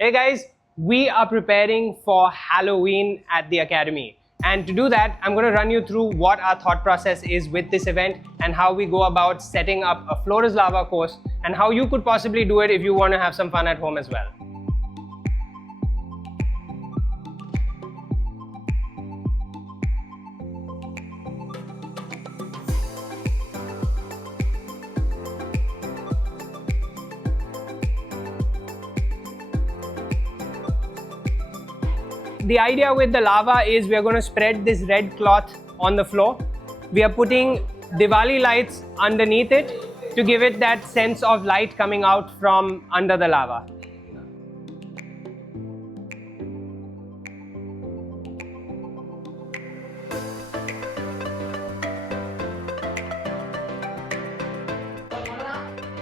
Hey guys, we are preparing for Halloween at the Academy. And to do that, I'm going to run you through what our thought process is with this event and how we go about setting up a Floor is Lava course and how you could possibly do it if you want to have some fun at home as well. The idea with the lava is we are going to spread this red cloth on the floor. We are putting Diwali lights underneath it to give it that sense of light coming out from under the lava.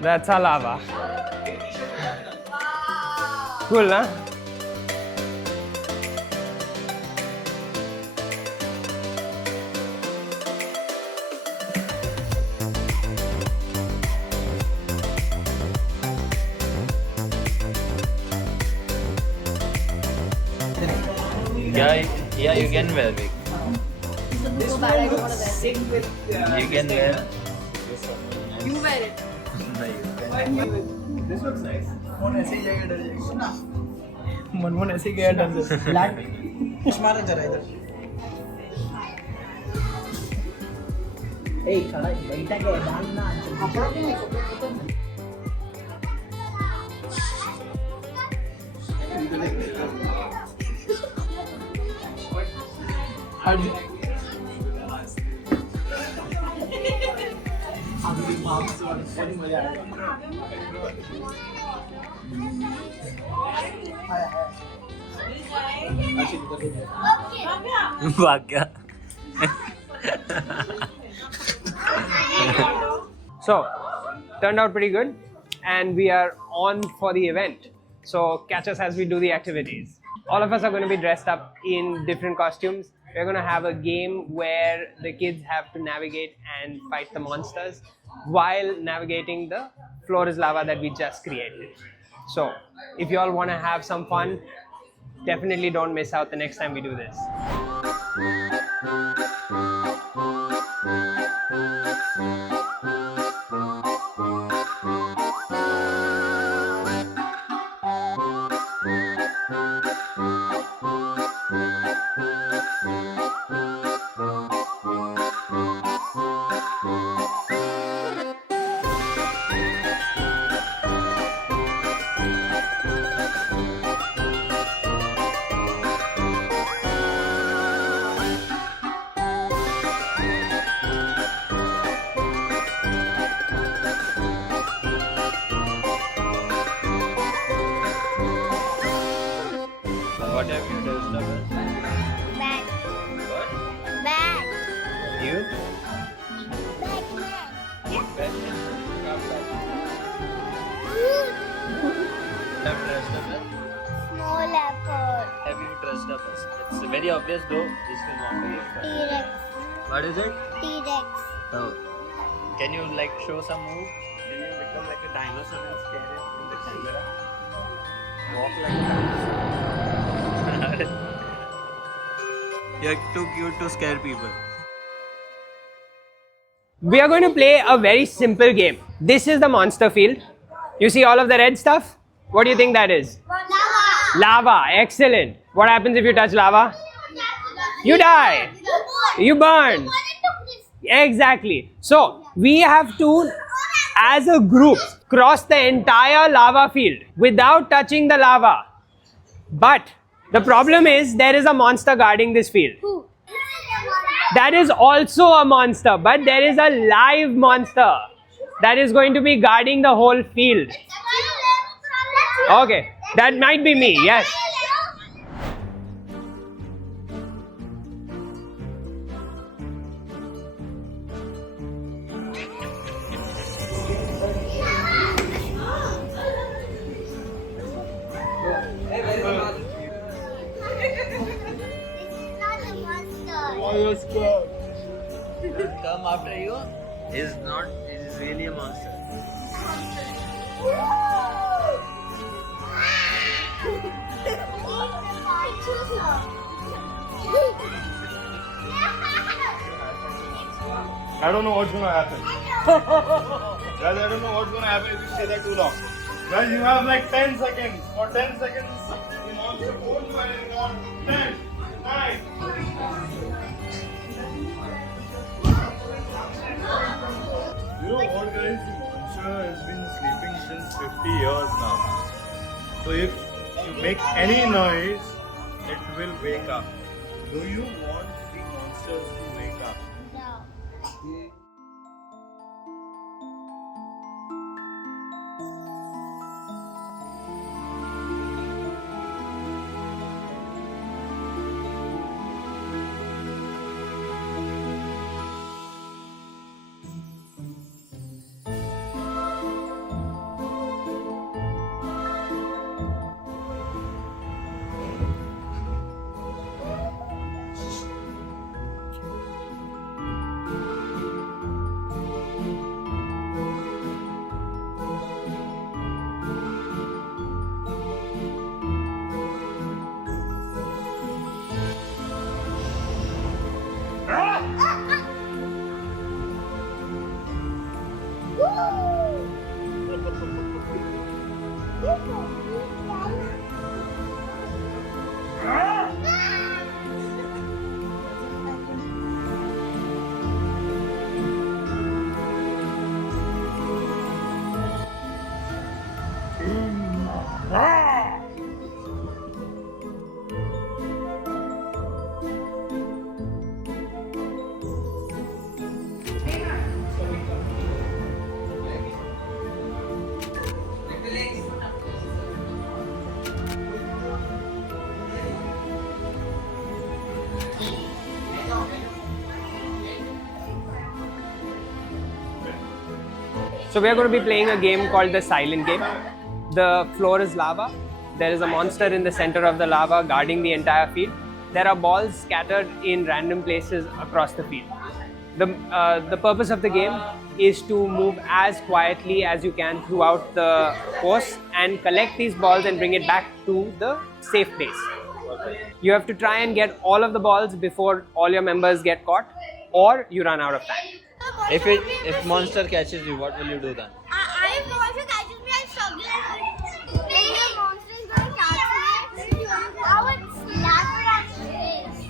That's our lava. Cool, huh? Yeah, you can wear it. So bad, I don't want to wear it. You can wear. You wear it. This looks nice. Manmohan ऐसे गया डर से मारा जरा इधर ए खड़ा बैठा के डालना कपड़ा भी नहीं भाग गया. So, turned out pretty good and we are on for the event. So, catch us as we do the activities. All of us are going to be dressed up in different costumes. We're going to have a game where the kids have to navigate and fight the monsters while navigating the Floor is Lava that we just created. So, if you all want to have some fun, definitely don't miss out the next time we do this. What have you dressed up as? Bat. What? Bat. You? Batman. Batman. Have dressed up as? Small leopard. Have you dressed up as? It's very obvious though. This will not be it. T-Rex. What is it? T-Rex. Oh. Can you like show some move? Can you become like a dinosaur and scare it in the camera? Walk like a dinosaur. You're too cute to scare people. We are going to play a very simple game. This is the monster field. You see all of the red stuff? What do you think that is? Lava. Lava. Excellent. What happens if you touch lava? You die. You burn. Exactly. So, we have to, as a group, cross the entire lava field without touching the lava. But the problem is there is a monster guarding this field. Who? That is also a monster, but there is a live monster that is going to be guarding the whole field. Okay, that might be me, yes. Come after you is not, is really a monster. I don't know what's gonna happen. Guys, I don't know what's gonna happen if you stay there too long. Guys, you have like 10 seconds. For 10 seconds, the monster holds you and on 10, 9. You know what, guys? The monster has been sleeping since 50 years now. So if you make any noise, it will wake up. Do you want the monsters to wake up? No. So we are going to be playing a game called the Silent Game. The floor is lava. There is a monster in the center of the lava guarding the entire field. There are balls scattered in random places across the field. The purpose of the game is to move as quietly as you can throughout the course and collect these balls and bring it back to the safe place. You have to try and get all of the balls before all your members get caught, or you run out of time. If monster catches you, what will you do then? I monster catches me, I struggle. When the monster is going to catch me, I would slap it on his face.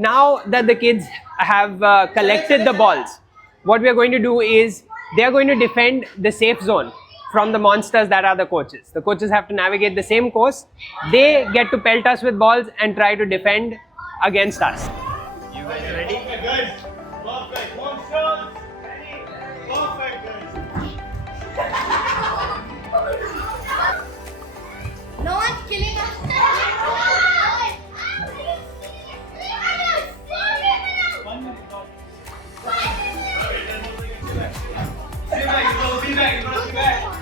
Now that the kids have collected the balls, what we are going to do is they are going to defend the safe zone from the monsters that are the coaches. The coaches have to navigate the same course. They get to pelt us with balls and try to defend against us. You guys ready? Okay, guys. Perfect. Monsters. Ready. Perfect, guys. No one's killing us. Be back. Be back.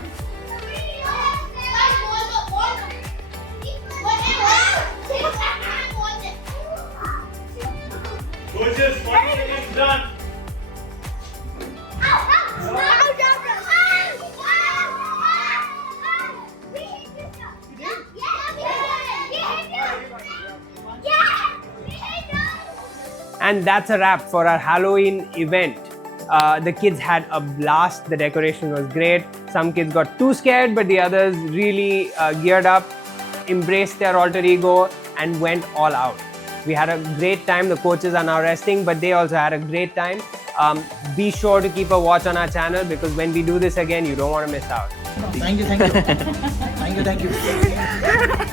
And that's a wrap for our Halloween event. The kids had a blast. The decoration was great. Some kids got too scared, but the others really geared up, embraced their alter ego, and went all out. We had a great time. The coaches are now resting, but they also had a great time. Be sure to keep a watch on our channel, because when we do this again, you don't want to miss out. Thank you. Thank you.